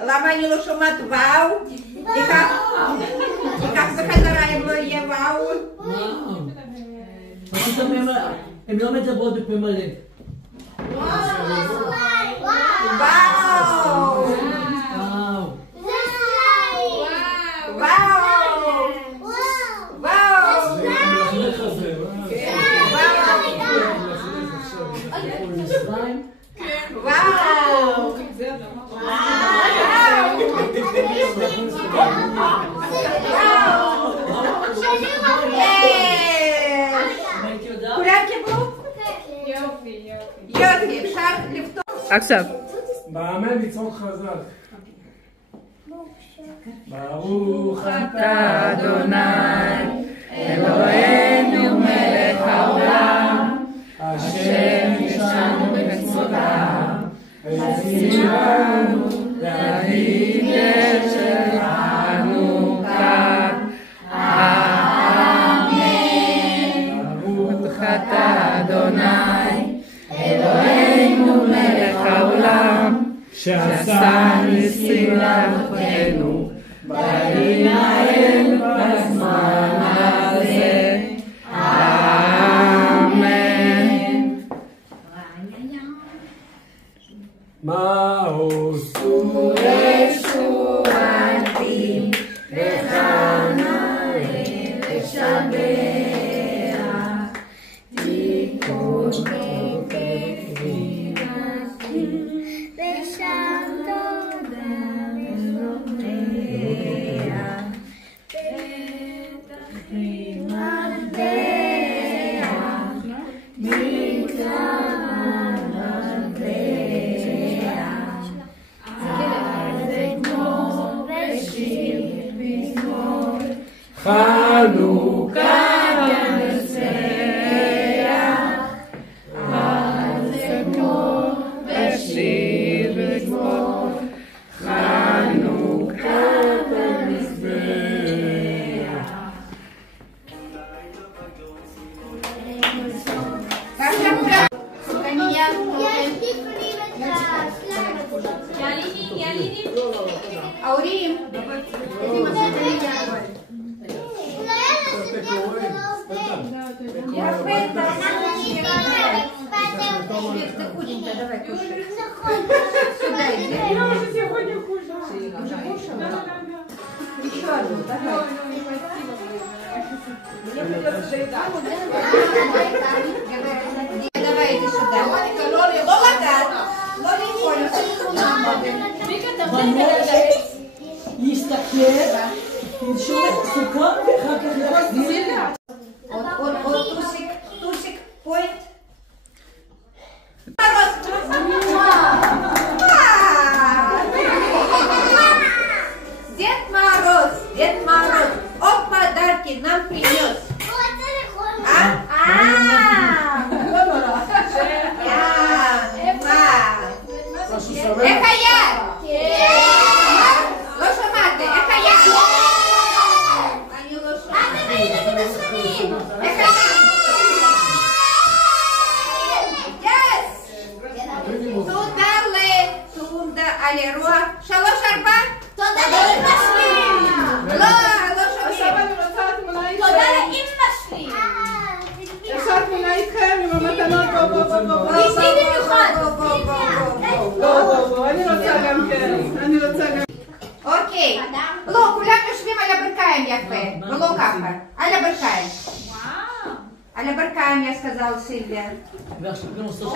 למה אני לא שומעת וואו? וכך בחזרה אם לא יהיה וואו? הן לא מדברות בפה מלא. וואו! כולם קיבלו? יופי, אפשר לפתוח. עכשיו. באמן לצעוק חזק. ברוך אתה אדוני אלוהינו מלך העולם אשר נשענו במצוותיו וציוונו להביא שלנו כאן. אמן. ברוך אתה אדוני אלוהינו מלך העולם שעשה ניסים לאבותינו וינהל בזמן הזה. אמן. מה עשו ישועתי וחנה לשבח תיקון כפי ושם תודה ונובע פתח ממדע מקרא מדע אז אגמור ושיר מזמור חנוכה ונצח אז אגמור ושיר מזמור חנוכה ונצח. ההורים. Свет, ты худенькая, давай кушай. Сюда иди. Я уже сегодня кушала. Уже кушала? Да. Еще одну, давай. Давай, иди сюда. Лолика, להסתכל, לנשום את הסוכר ואחר כך להחזיר. Тусик, point. Дед Мороз, от подарки нам принес. איך היה? לא שמעת, איך היה? אני לא שמעת. איך היה? יס! תודה על אירוע. 3-4? תודה לאמא שלי! לא שומעים. עכשיו אני רוצה תמונה איתכם. תודה לאמא שלי! עכשיו תמונה איתכם עם המתנות. בוא. איתי במיוחד! בוא, אני רוצה גם כן. אוקיי. לא, כולם יושבים על הברכיים יפה. ולא ככה. על הברכיים. על הברכיים, я сказала סילביה. 3.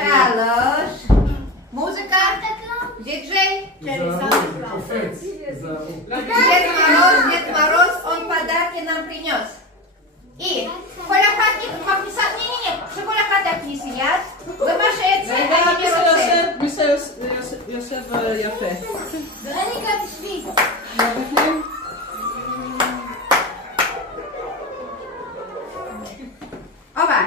מוזיקה. דיג'יי. קופץ. Дед Мороз, он подарки нам принес. И כל אחד מכניסה, שכל אחד יכניס יד, ומה שיצא, אני רוצה. מי שיושב יפה. ורניקה, תשבי. אובה.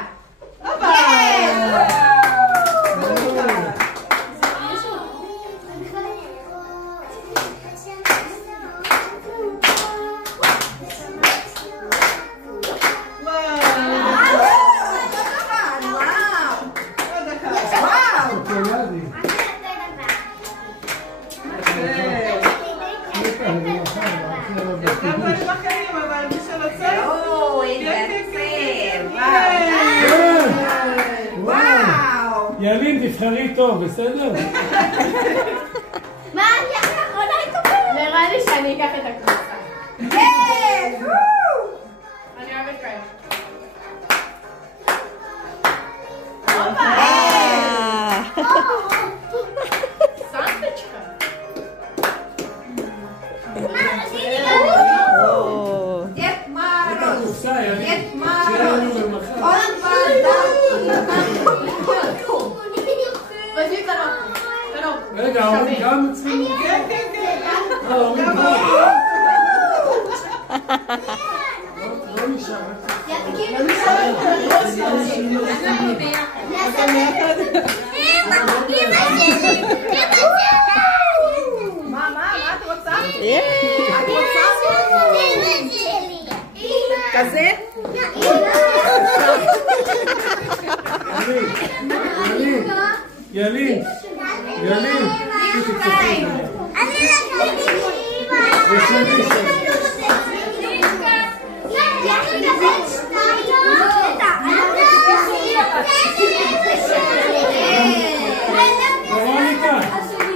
גם דברים אחרים, אבל מי שרוצה... איזה יפה. וואו. ילין, תבחרי טוב, בסדר? מה אני האחרונה איתו? נראה לי שאני אקח את הקבוצה. כן! אני אוהבת כאלה. סנדוויצ'קה. דד מרוס. דד מרוס. עוד רגע, ההורים גם אצלנו? כן, כן, כן. ההורים גם. לא נשאר. מה את רוצה? כזה? ילין.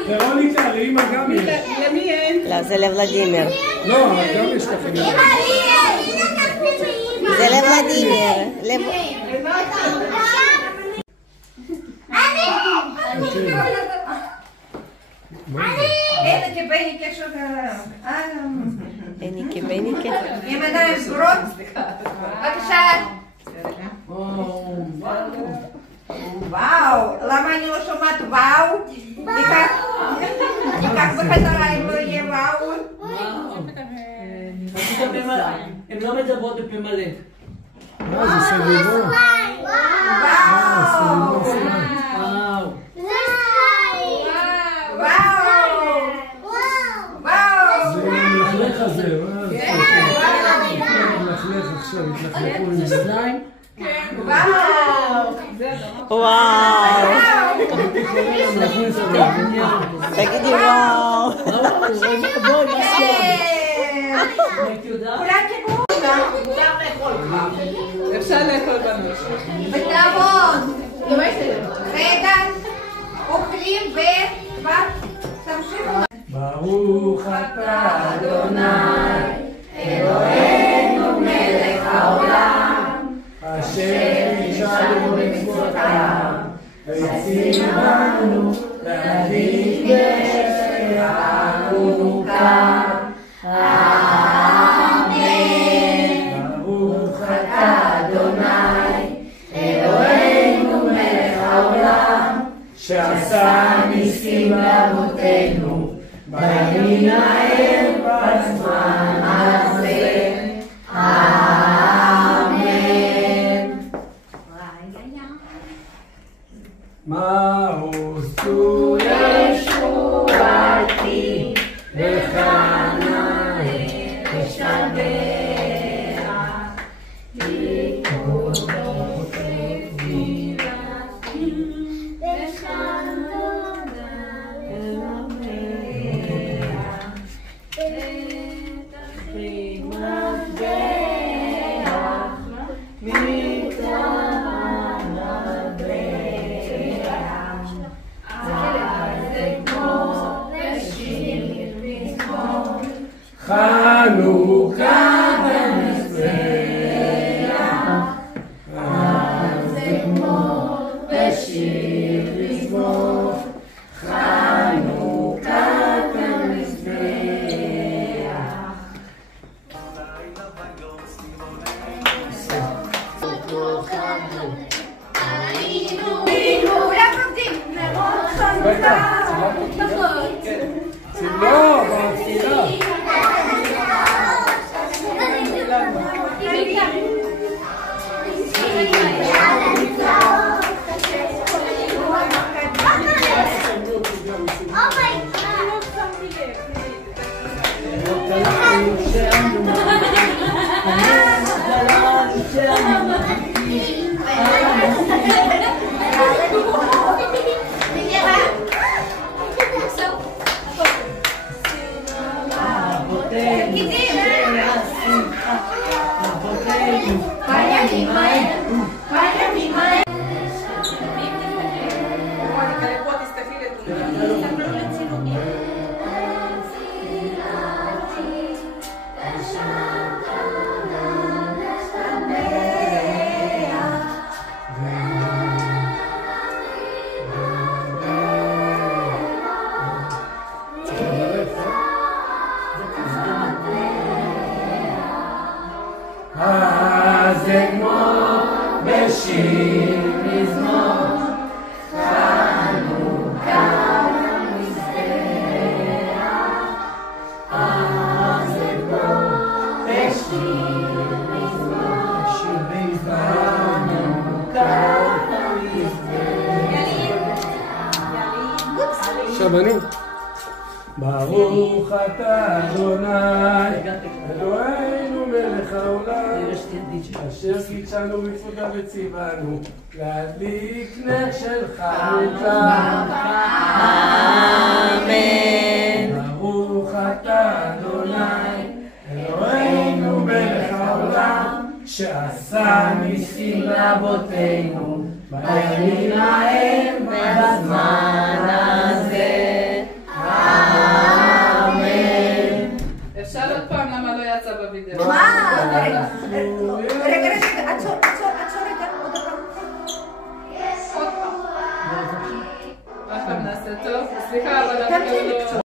ורוניקה, לאמא גם יש. למי אין? לא, זה לוולדימיר. לא, גם יש לכם. זה לוולדימיר. Эники, бейники, что-то... Эники. עם עיניים סגורות. בבקשה. וואו. למה אני לא שומעת וואו? ניקח בחזרה אם לא יהיה וואו. הן לא מדברות בפה מלא. מה זה סביבו? וואו. וואו. זה מלכלך הזה, מלכלך עכשיו, התלכלכו עם שניים. וואו. תגידי וואו. בואי, כולם קיבלו? אפשר לאכול בנוש. בתיאבון. רגע. אוכלים וכבר תמשיכו. ברוך אתה אדוני, אלוהינו מלך העולם, אשר נשארנו במצוותיו, וציוונו להביא גשם חנוכה. אמן. ברוך אתה אדוני, אלוהינו מלך העולם, שעשה ניסים לאבותינו, בימים ההם בזמן הזה. אמן. מה עשו ישועתי וחנה אשתבח. חנוכה במזבח, זה כמו בשיר מזמור, חנוכה במזבח. כולם עובדים. נרות חנוכה. לא, בתפילה. תגידי. אבותינו. בימים ההם. בימים ההם. אז אגמור בשיר מזמור חנוכה מזבח אז אגמור בשיר מזמור חנוכה מזבח שבנים ברוך אתה אדוני אלוהינו מלך העולם אשר קידשנו מצוותיו וציוונו להדליק נר של חנוכה. אמן. ברוך אתה אדוני אלוהינו מלך העולם שעשה ניסים לאבותינו בימים ההם בזמן הזה. אפשר עוד פעם למה לא יצא בווידאו. רגע, עצור רגע, עוד פעם. עוד פעם נעשה טוב. סליחה, אבל אנחנו לא...